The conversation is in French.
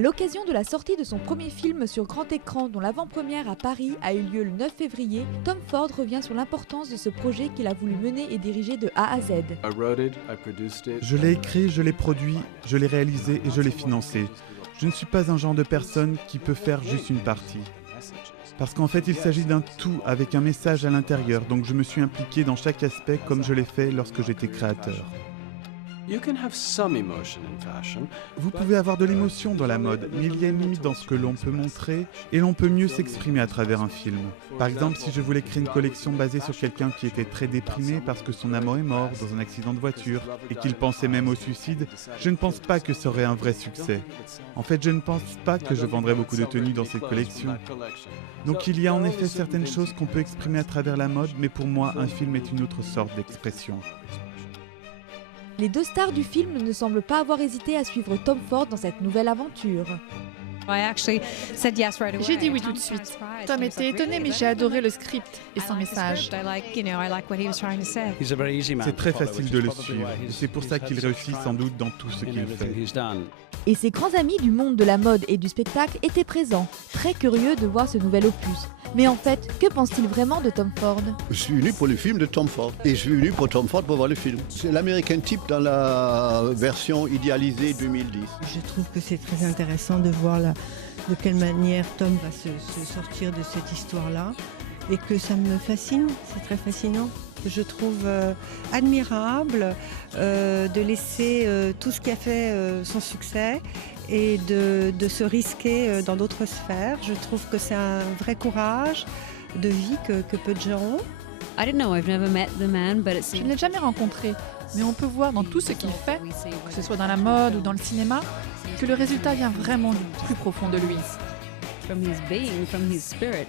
À l'occasion de la sortie de son premier film sur grand écran dont l'avant-première à Paris a eu lieu le 9 février, Tom Ford revient sur l'importance de ce projet qu'il a voulu mener et diriger de A à Z. Je l'ai écrit, je l'ai produit, je l'ai réalisé et je l'ai financé. Je ne suis pas un genre de personne qui peut faire juste une partie. Parce qu'en fait, il s'agit d'un tout avec un message à l'intérieur, donc je me suis impliqué dans chaque aspect comme je l'ai fait lorsque j'étais créateur. Vous pouvez avoir de l'émotion dans la mode, mais il y a une limite dans ce que l'on peut montrer et l'on peut mieux s'exprimer à travers un film. Par exemple, si je voulais créer une collection basée sur quelqu'un qui était très déprimé parce que son amant est mort dans un accident de voiture et qu'il pensait même au suicide, je ne pense pas que ça aurait un vrai succès. En fait, je ne pense pas que je vendrais beaucoup de tenues dans cette collection. Donc il y a en effet certaines choses qu'on peut exprimer à travers la mode, mais pour moi, un film est une autre sorte d'expression. Les deux stars du film ne semblent pas avoir hésité à suivre Tom Ford dans cette nouvelle aventure. J'ai dit oui tout de suite. Tom était étonné, mais j'ai adoré le script et son message. C'est très facile de le suivre, et c'est pour ça qu'il réussit sans doute dans tout ce qu'il fait. Et ses grands amis du monde de la mode et du spectacle étaient présents, très curieux de voir ce nouvel opus. Mais en fait, que pense-t-il vraiment de Tom Ford ? Je suis venu pour le film de Tom Ford. Et je suis venu pour Tom Ford pour voir le film. C'est l'American Type dans la version idéalisée 2010. Je trouve que c'est très intéressant de voir de quelle manière Tom va se sortir de cette histoire-là. Et que ça me fascine, c'est très fascinant. Je trouve admirable de laisser tout ce qui a fait son succès et de se risquer dans d'autres sphères. Je trouve que c'est un vrai courage de vie que peu de gens ont. Je ne l'ai jamais rencontré, mais on peut voir dans tout ce qu'il fait, que ce soit dans la mode ou dans le cinéma, que le résultat vient vraiment du plus profond de lui. From his being, from his spirit.